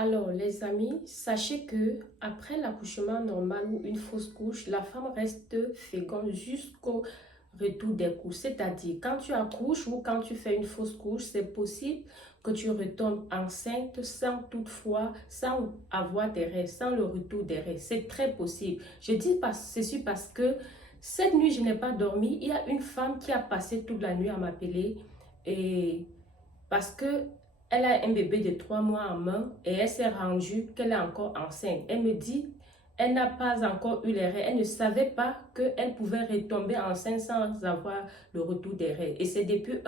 Alors, les amis, sachez que après l'accouchement normal ou une fausse couche, la femme reste féconde jusqu'au retour des couches. C'est-à-dire, quand tu accouches ou quand tu fais une fausse couche, c'est possible que tu retombes enceinte sans avoir des règles, sans le retour des règles. C'est très possible. Je dis pas ceci parce que cette nuit, je n'ai pas dormi. Il y a une femme qui a passé toute la nuit à m'appeler et parce que elle a un bébé de 3 mois en main et elle s'est rendue qu'elle est encore enceinte. Elle me dit, elle n'a pas encore eu les règles. Elle ne savait pas qu'elle pouvait retomber enceinte sans avoir le retour des règles. Et c'est depuis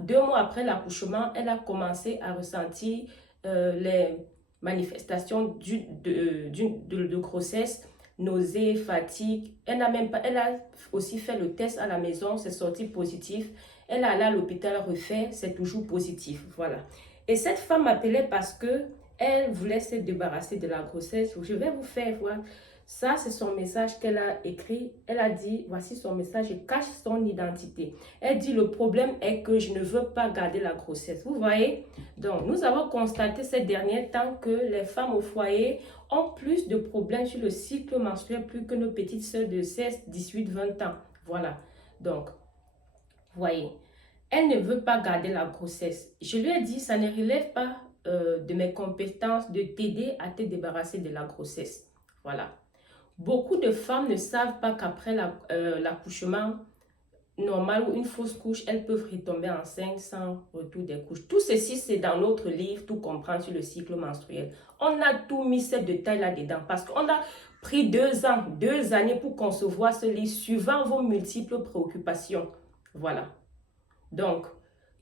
2 mois après l'accouchement, elle a commencé à ressentir les manifestations de grossesse, nausées, fatigue. Elle a aussi fait le test à la maison, c'est sorti positif. Elle est allée à l'hôpital refaire, c'est toujours positif. Voilà. Et cette femme m'appelait parce que elle voulait se débarrasser de la grossesse. Je vais vous faire voir. Ça, c'est son message qu'elle a écrit. Elle a dit, voici son message, je cache son identité. Elle dit, le problème est que je ne veux pas garder la grossesse. Vous voyez? Donc, nous avons constaté ces derniers temps que les femmes au foyer ont plus de problèmes sur le cycle menstruel plus que nos petites sœurs de 16, 18, 20 ans. Voilà. Donc, voyez, elle ne veut pas garder la grossesse. Je lui ai dit, ça ne relève pas de mes compétences de t'aider à te débarrasser de la grossesse. Voilà. Beaucoup de femmes ne savent pas qu'après l'accouchement normal ou une fausse couche, elles peuvent retomber enceintes sans retour des couches. Tout ceci, c'est dans notre livre, tout comprendre sur le cycle menstruel. On a tout mis ces détails là-dedans parce qu'on a pris 2 ans, 2 années pour concevoir ce livre suivant vos multiples préoccupations. Voilà. Donc,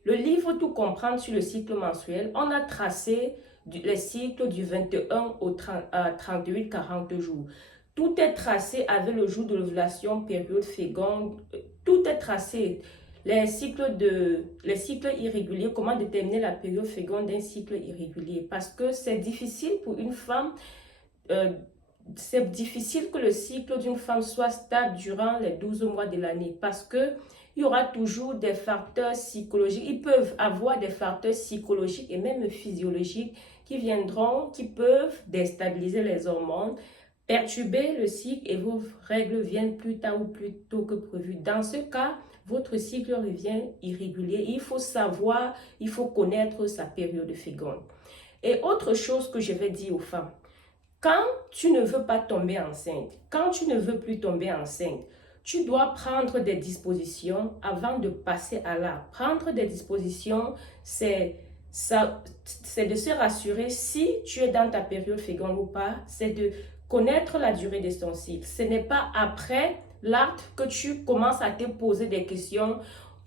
le livre Tout comprendre sur le cycle menstruel, on a tracé les cycles du 21 au 38-40 jours. Tout est tracé avec le jour de l'ovulation, période féconde, tout est tracé. Les cycles irréguliers, comment déterminer la période féconde d'un cycle irrégulier. Parce que c'est difficile pour une femme, c'est difficile que le cycle d'une femme soit stable durant les 12 mois de l'année. Parce que il y aura toujours des facteurs psychologiques. Ils peuvent avoir des facteurs psychologiques et même physiologiques qui peuvent déstabiliser les hormones, perturber le cycle et vos règles viennent plus tard ou plus tôt que prévu. Dans ce cas, votre cycle revient irrégulier. Il faut savoir, il faut connaître sa période féconde. Et autre chose que je vais dire aux femmes, quand tu ne veux pas tomber enceinte, quand tu ne veux plus tomber enceinte, tu dois prendre des dispositions avant de passer à l'acte. Prendre des dispositions, c'est de se rassurer si tu es dans ta période féconde ou pas, c'est de connaître la durée de ton cycle. Ce n'est pas après l'acte que tu commences à te poser des questions.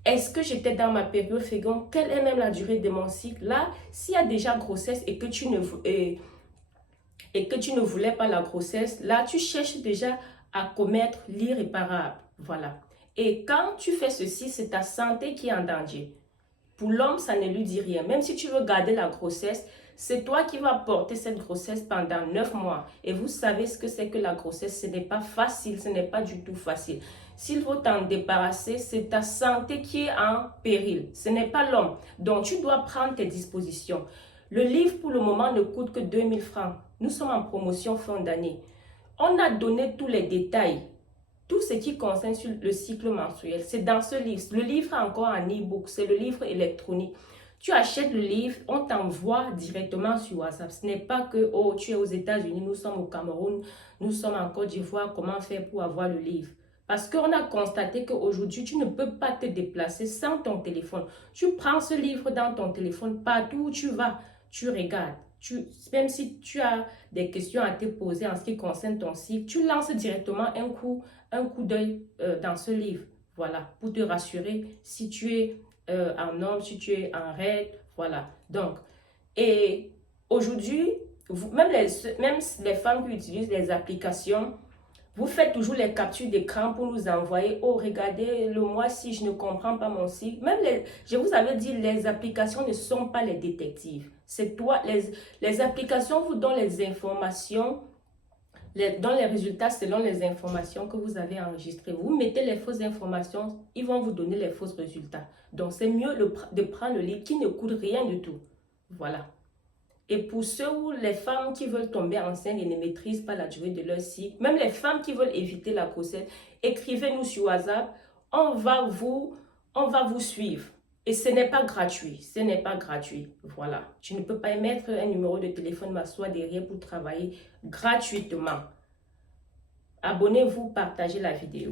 Est-ce que j'étais dans ma période féconde? Quelle est même la durée de mon cycle? Là, s'il y a déjà grossesse et que tu ne voulais pas la grossesse, là, tu cherches déjà à commettre l'irréparable. Voilà. Et quand tu fais ceci, c'est ta santé qui est en danger. Pour l'homme, ça ne lui dit rien. Même si tu veux garder la grossesse, c'est toi qui vas porter cette grossesse pendant 9 mois. Et vous savez ce que c'est que la grossesse. Ce n'est pas facile, ce n'est pas du tout facile. S'il faut t'en débarrasser, c'est ta santé qui est en péril. Ce n'est pas l'homme. Donc, tu dois prendre tes dispositions. Le livre, pour le moment, ne coûte que 2000 francs. Nous sommes en promotion fin d'année. On a donné tous les détails. Tout ce qui concerne sur le cycle menstruel, c'est dans ce livre. Le livre est encore en e-book, c'est le livre électronique. Tu achètes le livre, on t'envoie directement sur WhatsApp. Ce n'est pas que, oh, tu es aux États-Unis, nous sommes au Cameroun, nous sommes en Côte d'Ivoire, comment faire pour avoir le livre? Parce qu'on a constaté qu'aujourd'hui, tu ne peux pas te déplacer sans ton téléphone. Tu prends ce livre dans ton téléphone, partout où tu vas, tu regardes. Même si tu as des questions à te poser en ce qui concerne ton cycle, tu lances directement un coup d'œil dans ce livre. Voilà, pour te rassurer si tu es en homme, si tu es en règle. Voilà. Donc, et aujourd'hui, même les femmes qui utilisent les applications, vous faites toujours les captures d'écran pour nous envoyer. Oh, regardez, le mois-ci, je ne comprends pas mon cycle. Je vous avais dit, les applications ne sont pas les détectives. C'est toi, les applications vous donnent les informations, donnent les résultats selon les informations que vous avez enregistrées. Vous mettez les fausses informations, ils vont vous donner les faux résultats. Donc, c'est mieux de prendre le livre qui ne coûte rien du tout. Voilà. Et pour ceux ou les femmes qui veulent tomber enceintes et ne maîtrisent pas la durée de leur cycle, même les femmes qui veulent éviter la grossesse, écrivez-nous sur WhatsApp, on va vous suivre. Et ce n'est pas gratuit, ce n'est pas gratuit, voilà. Je ne peux pas mettre un numéro de téléphone, m'asseoir derrière pour travailler gratuitement. Abonnez-vous, partagez la vidéo.